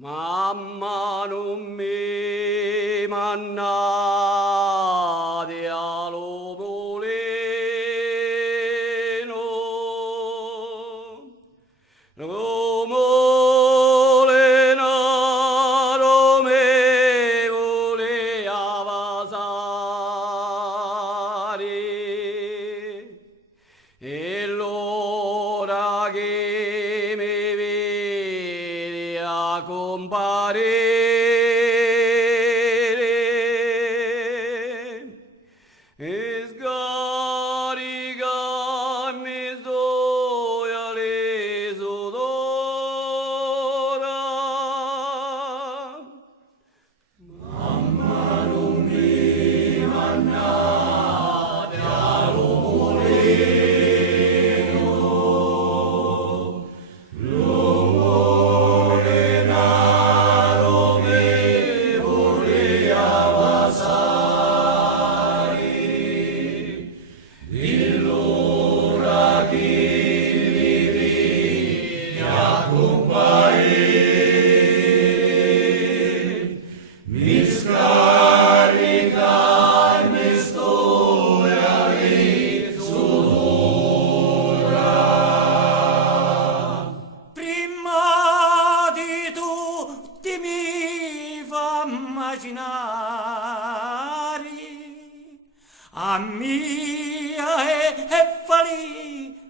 Mamma non mi mannate allo mulino, lo molinaro mi voleva vasare, e l'ora che mi vede a comparire e scaricarmi sto all'esodora. Mamma non mi mannate allo mulino, lo molinaro mi voleva vasare, e l'ora che mi vidi a comparire mi scaricarmi sto all'esodora. Prima di tutti mi fa immaginare a mia e felice